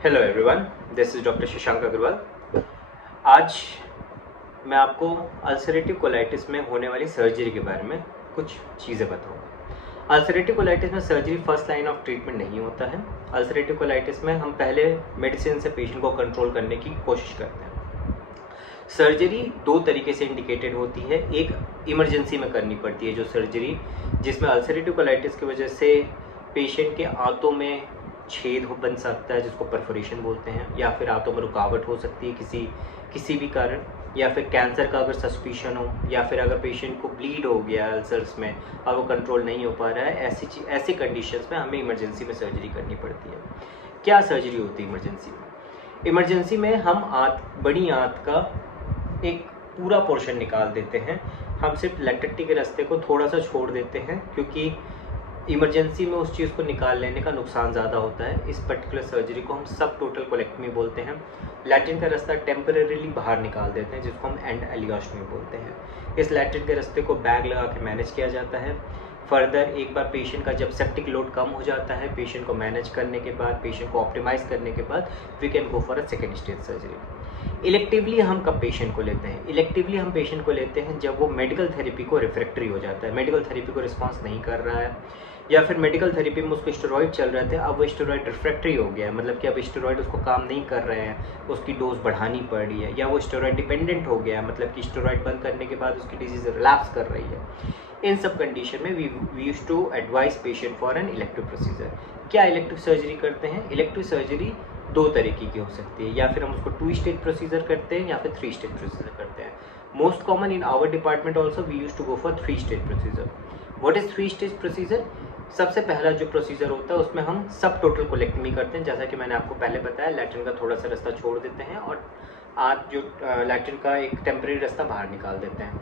Hello everyone, this is doctor Shashank Agarwal. आज मैं आपको अल्सरेटिव कोलाइटिस में होने वाली सर्जरी के बारे में कुछ चीज़ें बताऊंगा। अल्सरेटिव कोलाइटिस में surgery first line of treatment नहीं होता है। अल्सरेटिव कोलाइटिस में हम पहले मेडिसिन से पेशेंट को कंट्रोल करने की कोशिश करते हैं। सर्जरी दो तरीके से इंडिकेटेड होती है। एक इमरजेंसी में करनी पड़ती है जो सर्जरी, जिसमें अल्सरेटिव कोलाइटिस की वजह से पेशेंट के आंतों में छेद बन सकता है जिसको परफोरेशन बोलते हैं, या फिर आंतों में रुकावट हो सकती है किसी भी कारण, या फिर कैंसर का अगर सस्पिशन हो, या फिर अगर पेशेंट को ब्लीड हो गया अल्सर्स में और वो कंट्रोल नहीं हो पा रहा है, ऐसी कंडीशंस में हमें इमरजेंसी में सर्जरी करनी पड़ती है। क्या सर्जरी होती है इमरजेंसी में? इमरजेंसी में हम बड़ी आंत का एक पूरा पोर्शन निकाल देते हैं। हम सिर्फ लेटरटी के रास्ते को थोड़ा सा छोड़ देते हैं, क्योंकि इमरजेंसी में उस चीज़ को निकाल लेने का नुकसान ज़्यादा होता है। इस पर्टिकुलर सर्जरी को हम सब टोटल कोलेक्टमी बोलते हैं। लैट्रिन का रास्ता टेम्परेरीली बाहर निकाल देते हैं, जिसको हम एंड एलियोस्टमी बोलते हैं। इस लैट्रिन के रास्ते को बैग लगा के मैनेज किया जाता है। फर्दर एक बार पेशेंट का जब सेप्टिक लोड कम हो जाता है, पेशेंट को मैनेज करने के बाद, पेशेंट को ऑप्टिमाइज़ करने के बाद, we can go for a second stage surgery. Electively हम कब पेशेंट को लेते हैं? इलेक्टिवली हम पेशेंट को लेते हैं जब वो मेडिकल थेरेपी को रिफ्रैक्टरी हो जाता है, मेडिकल थेरेपी को रिस्पॉन्स नहीं कर रहा है, या फिर मेडिकल थेरेपी में उसको स्टेरॉइड चल रहे थे, अब वो स्टेरॉइड रिफ्रैक्टरी हो गया है, मतलब कि अब स्टेरॉइड उसको काम नहीं कर रहे हैं, उसकी डोज बढ़ानी पड़ रही है, या वो स्टेरॉइड डिपेंडेंट हो गया है, मतलब कि स्टेरॉइड बंद करने के बाद उसकी डिजीज रिलैप्स कर रही है। इन सब कंडीशन में we use to advise patient for an elective procedure. क्या इलेक्टिव सर्जरी करते हैं? इलेक्टिव सर्जरी दो तरीके की हो सकती है, या फिर हम उसको 2 स्टेज प्रोसीजर करते हैं या फिर 3 स्टेज प्रोसीजर करते हैं। Most common in our department also we use to go for 3 stage procedure. What is 3 stage procedure? सबसे पहला जो प्रोसीजर होता है उसमें हम सब टोटल कोलेक्टमी करते हैं। जैसा कि मैंने आपको पहले बताया, लैट्रिन का थोड़ा सा रास्ता छोड़ देते हैं और आज जो लैट्रिन का एक टेम्परेरी रास्ता बाहर निकाल देते हैं।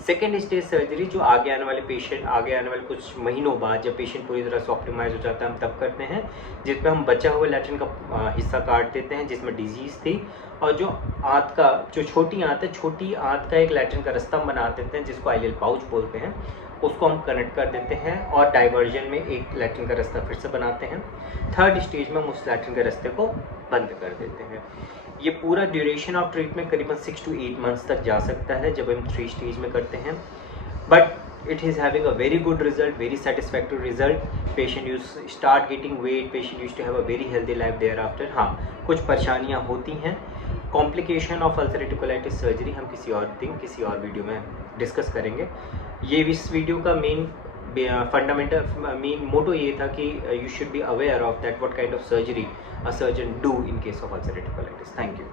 सेकेंड स्टेज सर्जरी जो आगे आने वाले कुछ महीनों बाद, जब पेशेंट पूरी तरह से ऑप्टिमाइज हो जाता है, हम तब करते हैं, जिसमें हम बचा हुआ लैट्रिन का हिस्सा काट देते हैं जिसमें डिजीज़ थी, और जो आंत का जो छोटी आंत का एक लैट्रिन का रास्ता बना देते हैं जिसको आइलियल पाउच बोलते हैं, उसको हम कनेक्ट कर देते हैं और डाइवर्जन में एक लैट्रिन का रास्ता फिर से बनाते हैं। थर्ड स्टेज में हम उस लैट्रिन के रास्ते को बंद कर देते हैं। ये पूरा ड्यूरेशन ऑफ ट्रीटमेंट करीबन 6 to 8 मंथ्स तक जा सकता है जब हम 3 स्टेज में करते हैं, but it is having a very good result, very satisfactory result. Patient use start getting weight, patient use to have a very healthy life thereafter. हाँ, कुछ परेशानियाँ होती हैं। Complication of ulcerative colitis surgery हम किसी और video में discuss करेंगे। ये इस वीडियो का मेन मोटो ये था कि you should be aware of that what kind of surgery a surgeon do in case of ulcerative colitis. Thank you.